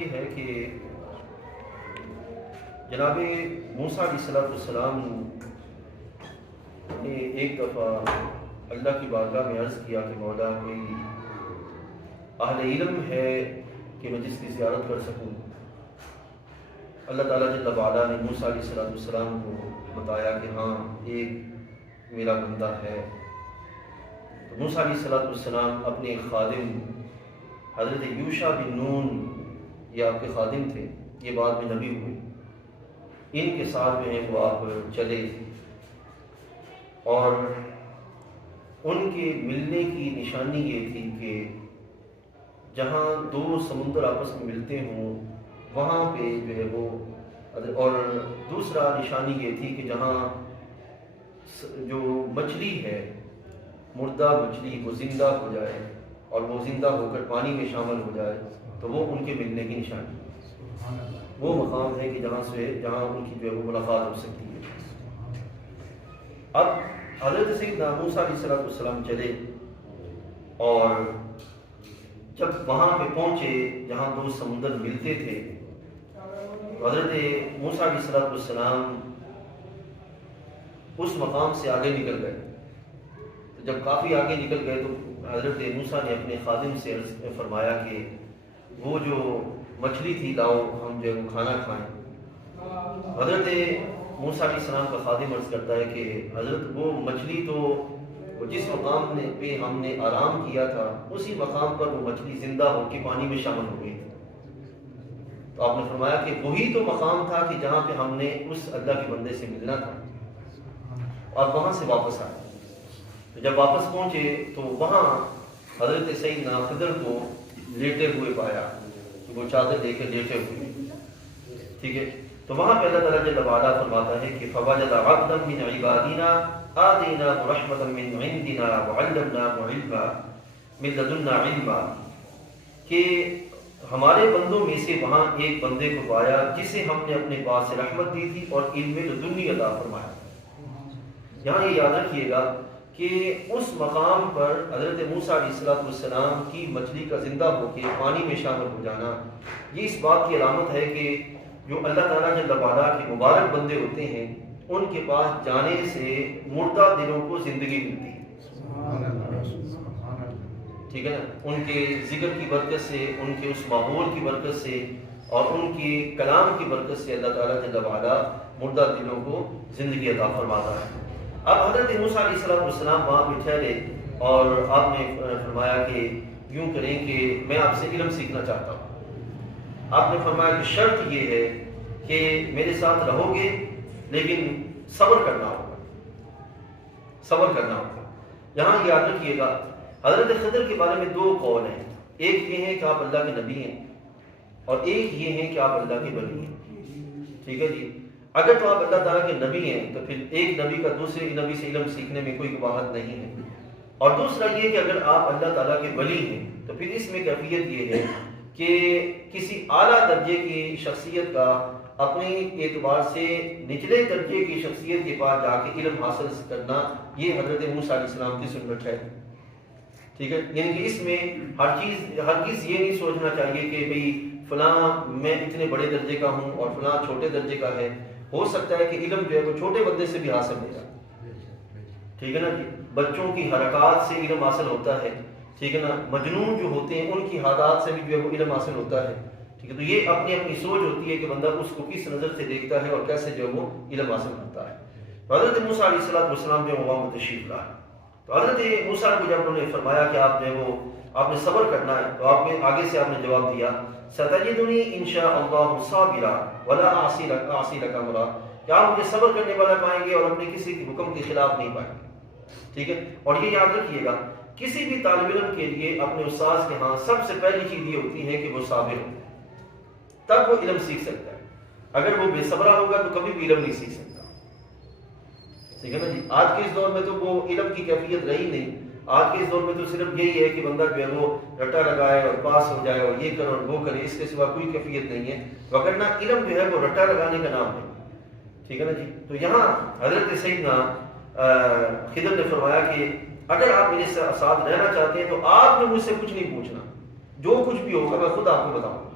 یہ ہے کہ جناب موسیٰ علیہ السلام نے ایک دفعہ اللہ کی بارگاہ میں عرض کیا کہ مولا کوئی اہل علم ہے کہ میں جس کی زیارت کر سکوں۔ اللہ تعالیٰ جل وعلا نے موسیٰ علیہ السلام کو بتایا کہ ہاں ایک میرا بندہ ہے۔ تو موسیٰ علیہ السلام اپنے خادم حضرت یوشع بن نون، یہ آپ کے خادم تھے، یہ بعد میں نبی ہوئے، ان کے ساتھ جو ہے وہ آپ چلے اور ان کے ملنے کی نشانی یہ تھی کہ جہاں دو سمندر آپس میں ملتے ہوں وہاں پہ جو ہے وہ، اور دوسرا نشانی یہ تھی کہ جہاں جو مچھلی ہے مردہ مچھلی وہ زندہ ہو جائے اور وہ زندہ ہو کر پانی میں شامل ہو جائے تو وہ ان کے ملنے کی نشانی ہے۔ وہ مقام ہے کہ جہاں ان کی جو ہے وہ ملاقات ہو سکتی ہے۔ اب حضرت سیدنا موسیٰ علیہ السلام چلے اور جب وہاں پہ پہنچے جہاں دو سمندر ملتے تھے، حضرت موسیٰ علیہ السلام اس مقام سے آگے نکل گئے۔ جب کافی آگے نکل گئے تو حضرت موسیٰ نے اپنے خادم سے فرمایا کہ وہ جو مچھلی تھی لاؤ، ہم جو ہے وہ کھانا کھائیں۔ حضرت موسیٰ علیہ السلام کا خادم عرض کرتا ہے کہ حضرت وہ مچھلی تو جس مقام پہ ہم نے آرام کیا تھا اسی مقام پر وہ مچھلی زندہ ہو کے پانی میں شامل ہو گئی تھی۔ تو آپ نے فرمایا کہ وہی تو مقام تھا کہ جہاں پہ ہم نے اس اللہ کے بندے سے ملنا تھا، اور وہاں سے واپس آئے۔ تو جب واپس پہنچے تو وہاں حضرت سیدنا خضر کو لیٹے ہوئے پایا کہ وہ چادر لے کے لیٹے ہوئے، ٹھیک ہے۔ تو وہاں پہ اللہ تعالیٰ جل وعلا فرماتا ہے کہ فوجد عبدا من عبادنا آتیناہ رحمۃ من عندنا وعلمناہ علما من لدنا علما، کہ ہمارے بندوں میں سے وہاں ایک بندے کو پایا جسے ہم نے اپنے پاس سے رحمت دی تھی اور علم لدنی عطا فرمایا۔ یہاں یہ یاد رکھیے گا کہ اس مقام پر حضرت موسیٰ علیہ السلام کی مچھلی کا زندہ ہو کے پانی میں شامل ہو جانا، یہ اس بات کی علامت ہے کہ جو اللہ تعالیٰ جل وعلا کے مبارک بندے ہوتے ہیں ان کے پاس جانے سے مردہ دلوں کو زندگی ملتی ہے، ٹھیک ہے نا۔ ان کے ذکر کی برکت سے، ان کے اس ماحول کی برکت سے اور ان کے کلام کی برکت سے اللہ تعالیٰ جل وعلا مردہ دلوں کو زندگی عطا فرماتا ہے۔ اب حضرت موسیٰ علیہ السلام وہاں پہ ٹھہرے اور آپ نے فرمایا کہ یوں کریں کہ میں آپ سے علم سیکھنا چاہتا ہوں۔ آپ نے فرمایا کہ شرط یہ ہے کہ میرے ساتھ رہو گے لیکن صبر کرنا ہوگا، صبر کرنا ہوگا۔ یہاں یاد رکھیے گا حضرت خضر کے بارے میں دو قول ہیں، ایک یہ ہے کہ آپ اللہ کے نبی ہیں اور ایک یہ ہے کہ آپ اللہ کے ولی ہیں، ٹھیک ہے جی۔ اگر تو آپ اللہ تعالیٰ کے نبی ہیں تو پھر ایک نبی کا دوسرے نبی سے علم سیکھنے میں کوئی قباحت نہیں ہے، اور دوسرا یہ کہ اگر آپ اللہ تعالیٰ کے ولی ہیں تو پھر اس میں کیفیت یہ ہے کہ کسی اعلیٰ درجے کی شخصیت کا اپنے اعتبار سے نچلے درجے کی شخصیت کے پاس جا کے علم حاصل کرنا، یہ حضرت موسیٰ علیہ السلام کی سنت ہے، ٹھیک ہے۔ یعنی کہ اس میں ہر چیز یہ نہیں سوچنا چاہیے کہ بھئی فلاں میں اتنے بڑے درجے کا ہوں اور فلاں چھوٹے درجے کا ہے۔ ہو سکتا ہے کہ علم جو ہے وہ چھوٹے بندے سے بھی حاصل ہو جائے، ٹھیک ہے نا جی۔ بچوں کی حرکات سے علم حاصل ہوتا ہے، ٹھیک ہے نا۔ مجنون جو ہوتے ہیں ان کی حالات سے بھی جو ہے وہ علم حاصل ہوتا ہے، ٹھیک ہے۔ تو یہ اپنی اپنی سوچ ہوتی ہے کہ بندہ اس کو کس نظر سے دیکھتا ہے اور کیسے جو ہے وہ علم حاصل کرتا ہے۔ تو حضرت موسیٰ علیہ السلام جو ہے وہاں تشریف لائے، تو حضرت موسیٰ کو جب انہوں نے فرمایا کہ آپ نے صبر کرنا ہے، تو آپ نے آگے سے آپ نے جواب دیا ستجدنی ان شاء اللہ صابرا ولا اعصی لک امرا، کہ آپ مجھے صبر کرنے والا پائیں گے اور اپنے کسی کے حکم کے خلاف نہیں پائیں گے، ٹھیک ہے۔ اور یہ یاد رکھیے گا کسی بھی طالب علم کے لیے اپنے استاذ کے ہاں سب سے پہلی چیز یہ ہوتی ہے کہ وہ صابر ہو، تب وہ علم سیکھ سکتا ہے۔ اگر وہ بے صبرا ہوگا تو کبھی بھی علم نہیں سیکھ سکتا، ٹھیک ہے نا جی۔ آج کے اس دور میں تو وہ علم کی کیفیت رہی نہیں، آج کے اس دور میں تو صرف یہی ہے کہ بندہ جو ہے وہ رٹا لگائے اور پاس ہو جائے اور یہ کرے اور وہ کرے، اس کے سوا کوئی کیفیت نہیں ہے، وگرنہ علم جو ہے وہ رٹا لگانے کا نام ہے، ٹھیک ہے نا جی۔ تو یہاں حضرت سیدنا خضر نے فرمایا کہ اگر آپ میرے ساتھ رہنا چاہتے ہیں تو آپ نے مجھ سے کچھ نہیں پوچھنا، جو کچھ بھی ہوگا میں خود آپ کو بتاؤں گا۔